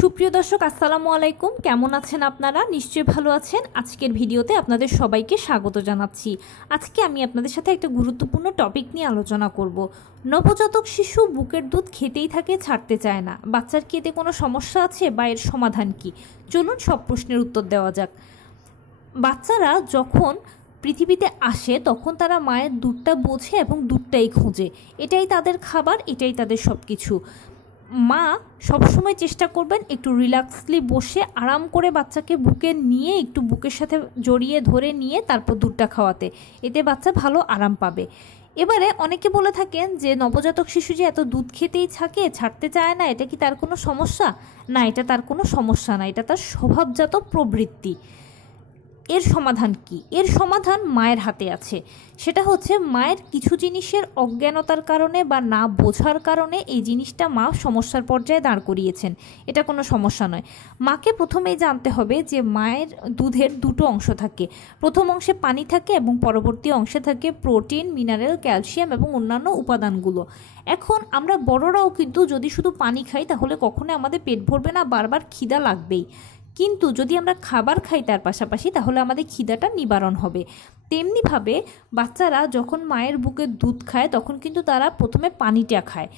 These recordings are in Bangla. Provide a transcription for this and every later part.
সুপ্রিয় দর্শক আসসালামু আলাইকুম, কেমন আছেন আপনারা? নিশ্চয়ই ভালো আছেন। আজকের ভিডিওতে আপনাদের সবাইকে স্বাগত জানাচ্ছি। আজকে আমি আপনাদের সাথে একটা গুরুত্বপূর্ণ টপিক নিয়ে আলোচনা করব। নবজাতক শিশু বুকের দুধ খেতেই থাকে, ছাড়তে চায় না। বাচ্চার কি এতে কোনো সমস্যা আছে বা এর সমাধান কি? চলুন সব প্রশ্নের উত্তর দেওয়া যাক। বাচ্চারা যখন পৃথিবীতে আসে তখন তারা মায়ের দুধটা বোঝে এবং দুধটাই খোঁজে। এটাই তাদের খাবার, এটাই তাদের সব কিছু। মা সবসময় চেষ্টা করবেন একটু রিল্যাক্সলি বসে আরাম করে বাচ্চাকে বুকে নিয়ে একটু বুকের সাথে জড়িয়ে ধরে নিয়ে তারপর দুধটা খাওয়াতে। এতে বাচ্চা ভালো আরাম পাবে। এবারে অনেকে বলে থাকেন যে নবজাতক শিশু যে এত দুধ খেতেই থাকে, ছাড়তে চায় না, এটা কি তার কোনো সমস্যা? না, এটা তার কোনো সমস্যা না, এটা তার স্বভাবজাত প্রবৃত্তি। এর সমাধান কি? এর সমাধান মায়ের হাতে আছে। সেটা হচ্ছে মায়ের কিছু জিনিসের অজ্ঞানতার কারণে বা না বোঝার কারণে এই জিনিসটা মা সমস্যার পর্যায়ে দাঁড় করিয়েছেন। এটা কোনো সমস্যা নয়। মাকে প্রথমেই জানতে হবে যে মায়ের দুধের দুটো অংশ থাকে। প্রথম অংশে পানি থাকে এবং পরবর্তী অংশে থাকে প্রোটিন, মিনারেল, ক্যালসিয়াম এবং অন্যান্য উপাদানগুলো। এখন আমরা বড়রাও কিন্তু যদি শুধু পানি খাই তাহলে কখনোই আমাদের পেট ভরবে না, বারবার খিদা লাগবেই। কিন্তু যদি আমরা খাবার খাই তার পাশাপাশি, তাহলে আমাদের খিদাটা নিবারণ হবে। তেমনিভাবে বাচ্চারা যখন মায়ের বুকে দুধ খায় তখন কিন্তু তারা প্রথমে পানিটা খায়।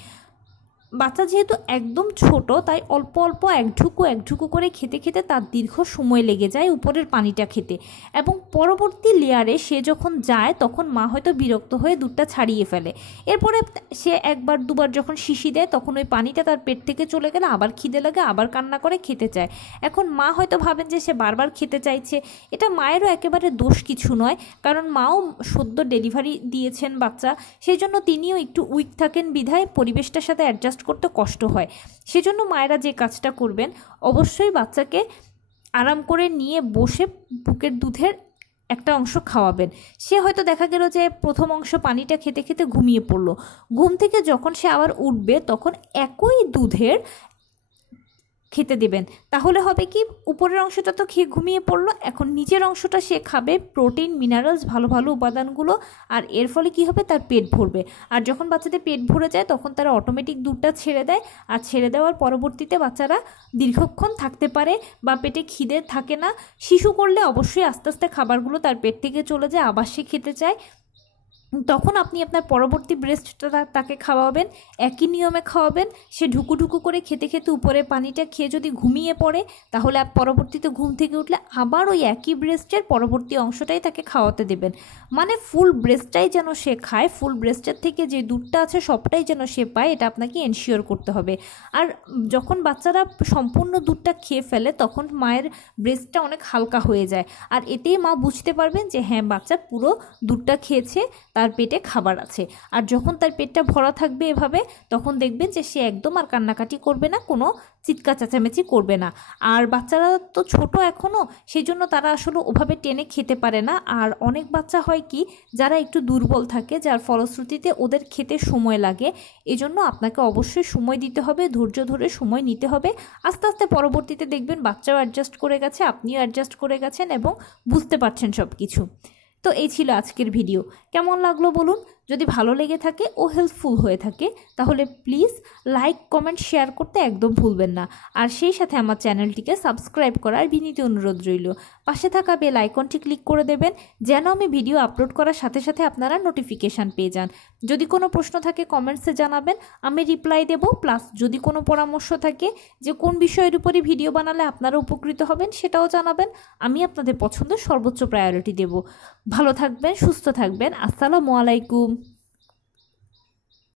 বাচ্চা যেহেতু একদম ছোট, তাই অল্প অল্প একঢুকু করে খেতে খেতে তার দীর্ঘ সময় লেগে যায় উপরের পানিটা খেতে, এবং পরবর্তী লেয়ারে সে যখন যায় তখন মা হয়তো বিরক্ত হয়ে দুধটা ছাড়িয়ে ফেলে। এরপরে সে একবার দুবার যখন শিশি দেয় তখন ওই পানিটা তার পেট থেকে চলে গেলে আবার খিদে লাগে, আবার কান্না করে খেতে চায়। এখন মা হয়তো ভাবেন যে সে বারবার খেতে চাইছে। এটা মায়েরও একেবারে দোষ কিছু নয়, কারণ মাও সদ্য ডেলিভারি দিয়েছেন বাচ্চা, সেই জন্য তিনিও একটু উইক থাকেন বিধায় পরিবেশটার সাথে অ্যাডজাস্ট করতে কষ্ট হয়। সেজন্য মায়েরা যে কাজটা করবেন, অবশ্যই বাচ্চাকে আরাম করে নিয়ে বসে বুকের দুধের একটা অংশ খাওয়াবেন। সে হয়তো দেখা গেল যে প্রথম অংশ পানিটা খেতে খেতে ঘুমিয়ে পড়লো। ঘুম থেকে যখন সে আবার উঠবে তখন একই দুধের খেতে দেবেন। তাহলে হবে কি, উপরের অংশটা তো খেয়ে ঘুমিয়ে পড়লো, এখন নিচের অংশটা সে খাবে প্রোটিন, মিনারেলস, ভালো ভালো উপাদানগুলো। আর এর ফলে কি হবে, তার পেট ভরবে। আর যখন বাচ্চাদের পেট ভরে যায় তখন তারা অটোমেটিক দুধটা ছেড়ে দেয়। আর ছেড়ে দেওয়ার পরবর্তীতে বাচ্চারা দীর্ঘক্ষণ থাকতে পারে বা পেটে খিদে থাকে না। শিশু করলে অবশ্যই আস্তে আস্তে খাবারগুলো তার পেট থেকে চলে যায়, আবার সে খেতে চায়। তখন আপনি আপনার পরবর্তী ব্রেস্টটা তাকে খাওয়াবেন, একই নিয়মে খাওয়াবেন। সে ঢুকু করে খেতে খেতে উপরে পানিটা খেয়ে যদি ঘুমিয়ে পড়ে, তাহলে পরবর্তীতে ঘুম থেকে উঠলে আবার ওই একই ব্রেস্টের পরবর্তী অংশটাই তাকে খাওয়াতে দেবেন। মানে ফুল ব্রেস্টটাই যেন সে খায়, ফুল ব্রেস্টের থেকে যে দুধটা আছে সবটাই যেন সে পায়, এটা আপনাকে এনশিওর করতে হবে। আর যখন বাচ্চারা সম্পূর্ণ দুধটা খেয়ে ফেলে তখন মায়ের ব্রেস্টটা অনেক হালকা হয়ে যায়। আর এতেই মা বুঝতে পারবেন যে হ্যাঁ, বাচ্চা পুরো দুধটা খেয়েছে, তার পেটে খাবার আছে। আর যখন তার পেটটা ভরা থাকবে এভাবে, তখন দেখবেন যে সে একদম আর কান্নাকাটি করবে না, কোনো চিৎকার চেঁচামেচি করবে না। আর বাচ্চারা তো ছোট এখনও, সেই জন্য তারা আসলে ওভাবে টেনে খেতে পারে না। আর অনেক বাচ্চা হয় কি, যারা একটু দুর্বল থাকে, যার ফলশ্রুতিতে ওদের খেতে সময় লাগে। এজন্য আপনাকে অবশ্যই সময় দিতে হবে, ধৈর্য ধরে সময় নিতে হবে। আস্তে আস্তে পরবর্তীতে দেখবেন বাচ্চাও অ্যাডজাস্ট করে গেছে, আপনিও অ্যাডজাস্ট করে গেছেন এবং বুঝতে পারছেন সব কিছু। তো এই ছিল আজকের ভিডিও। কেমন লাগলো বলুন? যদি ভালো লেগে থাকে ও হেল্পফুল হয়ে থাকে তাহলে প্লিজ লাইক, কমেন্ট, শেয়ার করতে একদম ভুলবেন না। আর সেই সাথে আমার চ্যানেলটিকে সাবস্ক্রাইব করার বিনীত অনুরোধ রইল। পাশে থাকা বেল আইকনটি ক্লিক করে দেবেন যেন আমি ভিডিও আপলোড করার সাথে সাথে আপনারা নোটিফিকেশান পেয়ে যান। যদি কোনো প্রশ্ন থাকে কমেন্টসে জানাবেন, আমি রিপ্লাই দেব। প্লাস যদি কোনো পরামর্শ থাকে যে কোন বিষয়ের উপরে ভিডিও বানালে আপনারা উপকৃত হবেন, সেটাও জানাবেন। আমি আপনাদের পছন্দের সর্বোচ্চ প্রায়োরিটি দেব। ভালো থাকবেন, সুস্থ থাকবেন। আসসালামু আলাইকুম।